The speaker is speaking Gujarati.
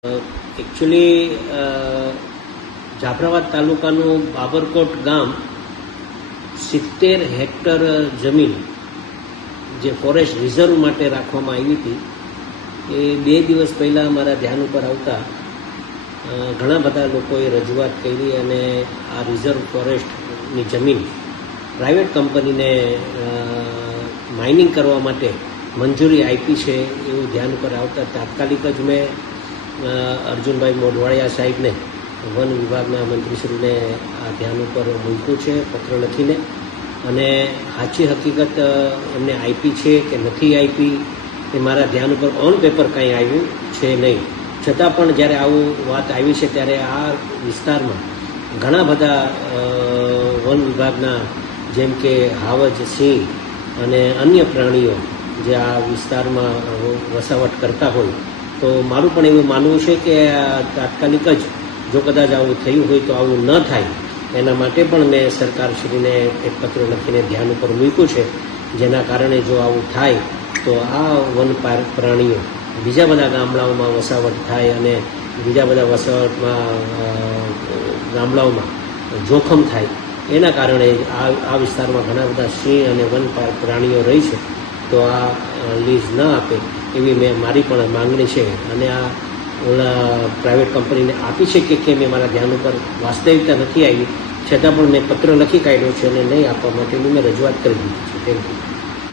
એકચ્યુઅલી જાફરાબાદ તાલુકાનું બાબરકોટ ગામ 70 હેક્ટર જમીન જે ફોરેસ્ટ રિઝર્વ માટે રાખવામાં આવી હતી એ 2 દિવસ પહેલાં મારા ધ્યાન ઉપર આવતા ઘણા બધા લોકોએ રજૂઆત કરી અને આ રિઝર્વ ફોરેસ્ટની જમીન પ્રાઇવેટ કંપનીને માઇનિંગ કરવા માટે મંજૂરી આપી છે એવું ધ્યાન ઉપર આવતા તાત્કાલિક જ મેં અર્જુનભાઈ મોઢવાડિયા સાહેબને વન વિભાગના મંત્રીશ્રીને આ ધ્યાન ઉપર મૂક્યું છે પત્ર લખીને, અને સાચી હકીકત એમને આપી છે કે નથી આપી એ મારા ધ્યાન ઉપર ઓન પેપર કાંઈ આવ્યું છે નહીં. છતાં પણ જ્યારે આવું વાત આવી છે ત્યારે આ વિસ્તારમાં ઘણા બધા વન વિભાગના જેમ કે હાવજ, સિંહ અને અન્ય પ્રાણીઓ જે આ વિસ્તારમાં વસાવટ કરતા હોય, તો મારું પણ એવું માનવું છે કે તાત્કાલિક જ જો કદાચ આવું થયું હોય તો આવું ન થાય એના માટે પણ મેં સરકારશ્રીને એક પત્ર લખીને ધ્યાન ઉપર મૂક્યું છે, જેના કારણે જો આવું થાય તો આ વન પ્રાણીઓ બીજા બધા ગામડાઓમાં વસાવટ થાય અને બીજા બધા વસાવટમાં ગામડાઓમાં જોખમ થાય એના કારણે આ વિસ્તારમાં ઘણા બધા સિંહ અને વન પ્રાણીઓ રહી છે, તો આ લીઝ ન આપે એવી મારી પણ માંગણી છે. અને આ પ્રાઇવેટ કંપનીને આપી છે કે કેમ એ મારા ધ્યાન ઉપર વાસ્તવિકતા નથી આવી, છતાં પણ મેં પત્ર લખી કાઢ્યો છે અને નહીં આપવા માટેની મેં રજૂઆત કરી દીધી છે. Thank you.